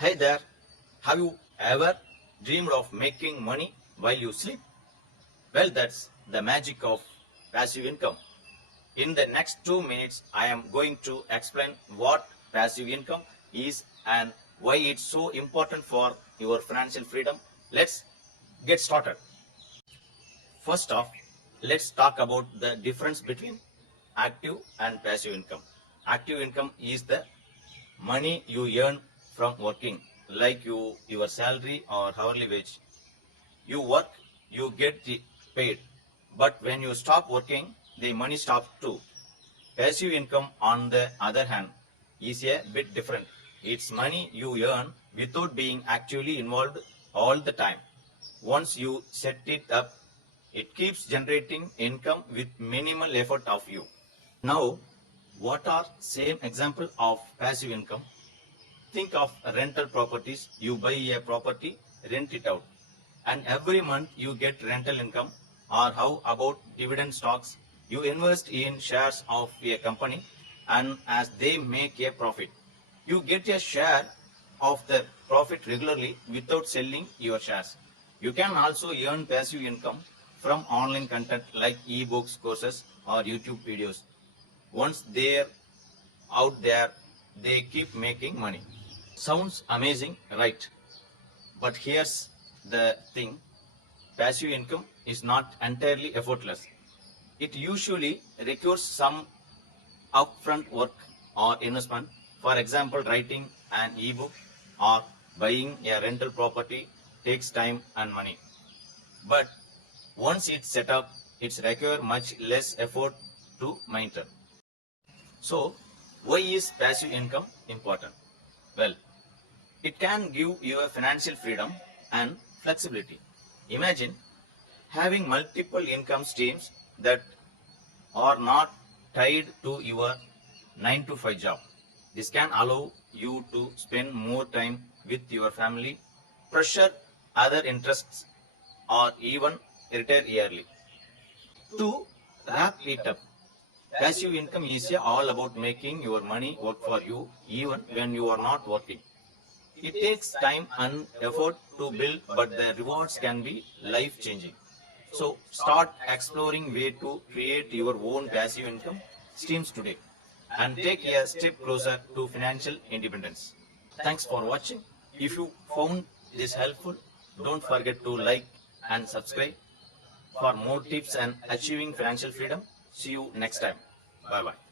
Hey there, have you ever dreamed of making money while you sleep? Well, that's the magic of passive income. In the next 2 minutes, I am going to explain what passive income is and why it's so important for your financial freedom. Let's get started. First off, let's talk about the difference between active and passive income. Active income is the money you earn from working, like your salary or hourly wage. You work, you get paid, but when you stop working, the money stops too. Passive income, on the other hand, is a bit different. It's money you earn without being actively involved all the time. Once you set it up, it keeps generating income with minimal effort of you. Now, what are same example of passive income? Think of rental properties. You buy a property, rent it out, and every month you get rental income. Or how about dividend stocks? You invest in shares of a company, and as they make a profit, you get a share of the profit regularly without selling your shares. You can also earn passive income from online content like ebooks, courses, or YouTube videos. Once they're out there, they keep making money. Sounds amazing, right? But here's the thing, passive income is not entirely effortless. It usually requires some upfront work or investment. For example, writing an ebook or buying a rental property takes time and money. But once it's set up, it's require much less effort to maintain. So, why is passive income important? Well, it can give you a financial freedom and flexibility. Imagine having multiple income streams that are not tied to your 9 to 5 job. This can allow you to spend more time with your family, pursue other interests, or even retire early. To wrap it up, passive income is all about making your money work for you even when you are not working. It takes time and effort to build, but the rewards can be life-changing. So start exploring way to create your own passive income streams today and take a step closer to financial independence. Thanks for watching. If you found this helpful, don't forget to like and subscribe for more tips and achieving financial freedom. See you next time. Bye bye.